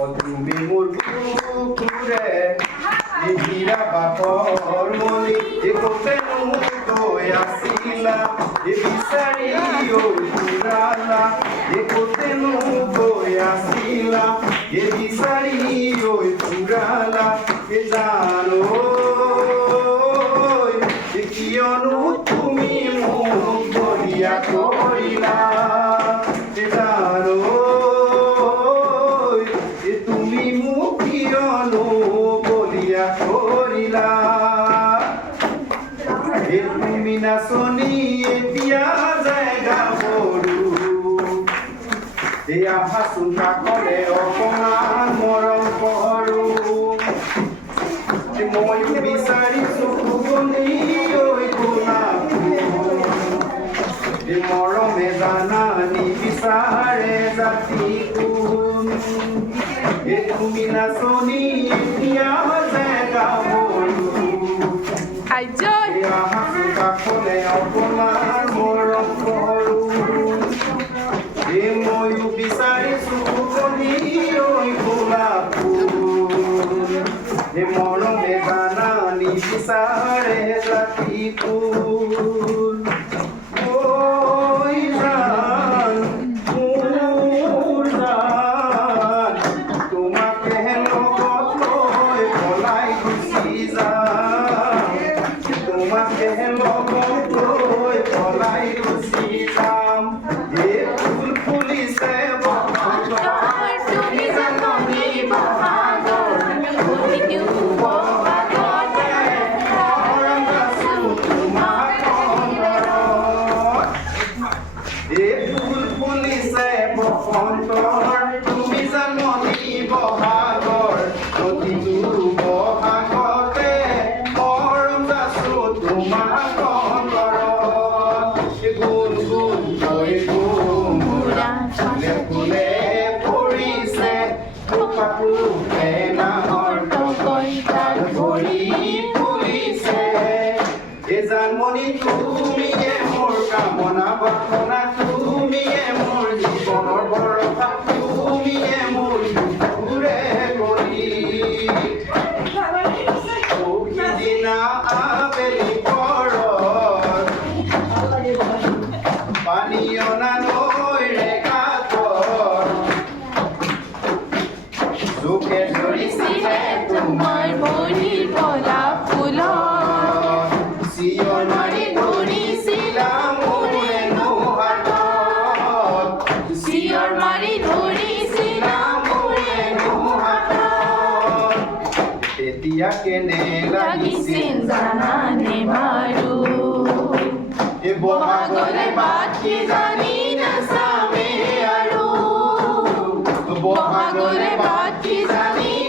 তুমি মোৰ বুকুৰে নিধিৰা বাটৰ মলি একোতেনো গৈ আছিলা বিচাৰি ফুৰালা একোতেনো গৈ আছিলা বিচাৰি ফুৰালা জানো কিয়নো তুমি মোক বলিয়া কৰিলা জানো তুমি মোক কিয়নো বলিয়া কৰিলা তুমি নাচনি এতিয়া জেগা বৰু এয়া হাচু কাকলে অকণমান মৰম কৰো মই বিচাৰিছো শুনি মৰমে জানা নিবিচাৰে জাতি কোন তুমি নাচনি এতিয়া জেগা বৰু হাচু কাকলে অকণমান মৰম কৰো ময়ো বিচাৰিছো শুনি গোলাপ ফুল মৰমে জানা নিবিচাৰে জাতি কোন তুমি জাননি বহাগৰ প্ৰতিটো বহাগতে মৰম আছো তোমাৰ অন্তৰত গুণ গুণ হৈ গুমুৰা ফুলে ফুলে পৰিছে থোপাটো নাহৰ তাত ভৰি ফুলিছে জানমণি তুমিয়ে মোৰ কামনা বাসনা তুমিয়ে মোৰ জীৱনৰ ভৰসা তুমিয়ে মোৰ ঘূৰে গলি সিদিনা আবেলি পৰত পানী অনা নৈৰে কাষত জোকে ধৰিছিলে তোমাৰ ভৰিৰ কলা ফুলত চিঞৰ মাৰি ধৰিছিলা মোৰে নোহাতত চিঞৰ মাৰি ধৰিছিলা মোৰে নোহাতত তেতিয়া কেনে লাগিছিল জানানে বাৰু বহাগলে বাকি জানি নাচামে আৰু বহাগলে বাকি জানি